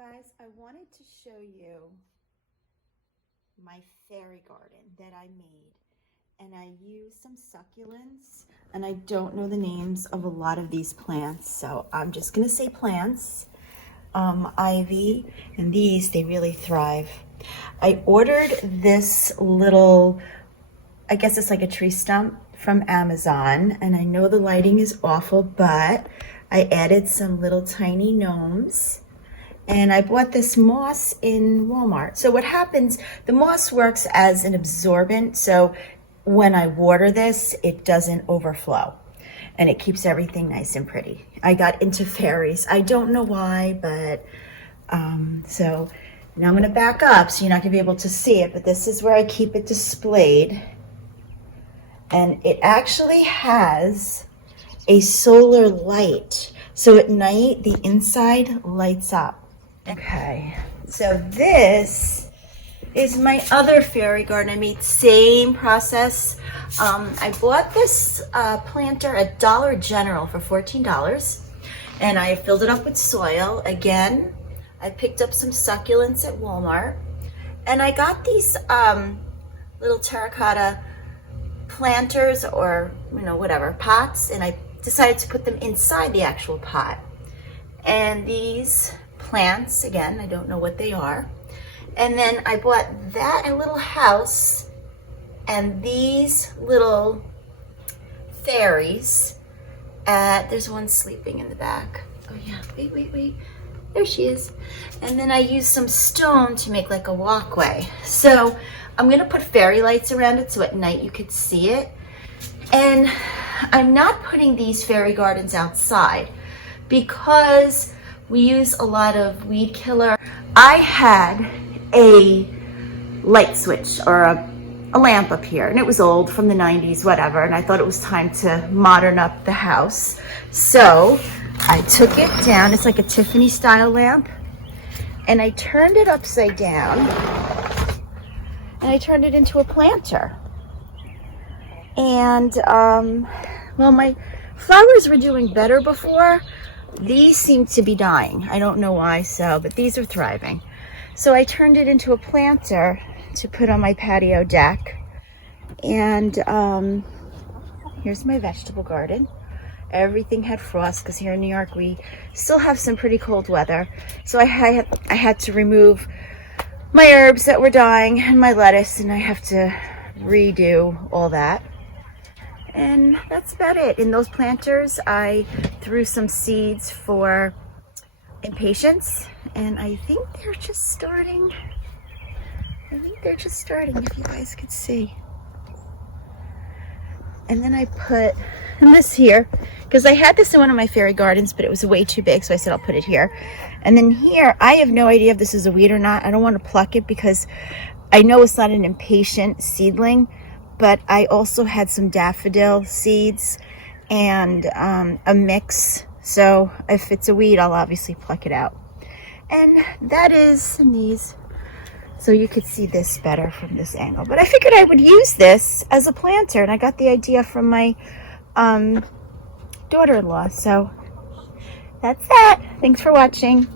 guys, I wanted to show you my fairy garden that I made, and I used some succulents, and I don't know the names of a lot of these plants, so I'm just gonna say plants. Ivy, and these, they really thrive. I ordered this little, I guess it's like a tree stump from Amazon, and I know the lighting is awful, but I added some little tiny gnomes. And I bought this moss in Walmart. So what happens, the moss works as an absorbent. So when I water this, it doesn't overflow and it keeps everything nice and pretty. I got into fairies. I don't know why, but so now I'm gonna back up so you're not gonna be able to see it, but this is where I keep it displayed. And it actually has a solar light. So at night, the inside lights up. Okay, so this is my other fairy garden I made. Same process. I bought this planter at Dollar General for $14, and I filled it up with soil. Again, I picked up some succulents at Walmart, and I got these little terracotta planters, or whatever, pots, and I decided to put them inside the actual pot. And these plants, again, I don't know what they are. And then I bought that a little house and these little fairies there's one sleeping in the back. Oh yeah, wait, there she is. And then I used some stone to make like a walkway. So I'm gonna put fairy lights around it so at night you could see it. And I'm not putting these fairy gardens outside because we use a lot of weed killer. I had a light switch or a lamp up here, and it was old from the 90s, whatever, and I thought it was time to modern up the house. So I took it down. It's like a Tiffany style lamp, and I turned it upside down, and I turned it into a planter. And well, my flowers were doing better before. These seem to be dying. I don't know why, but these are thriving. So I turned it into a planter to put on my patio deck. And here's my vegetable garden. Everything had frost because here in New York we still have some pretty cold weather. So I had to remove my herbs that were dying and my lettuce, and I have to redo all that. And that's about it. In those planters, I threw some seeds for impatiens, and I think they're just starting. If you guys could see. And then I put this here, because I had this in one of my fairy gardens, but it was way too big, so I said I'll put it here. And then here, I have no idea if this is a weed or not. I don't want to pluck it because I know it's not an impatient seedling, but I also had some daffodil seeds and a mix. So if it's a weed, I'll obviously pluck it out. And that is these. So you could see this better from this angle. But I figured I would use this as a planter, and I got the idea from my daughter-in-law. So that's that. Thanks for watching.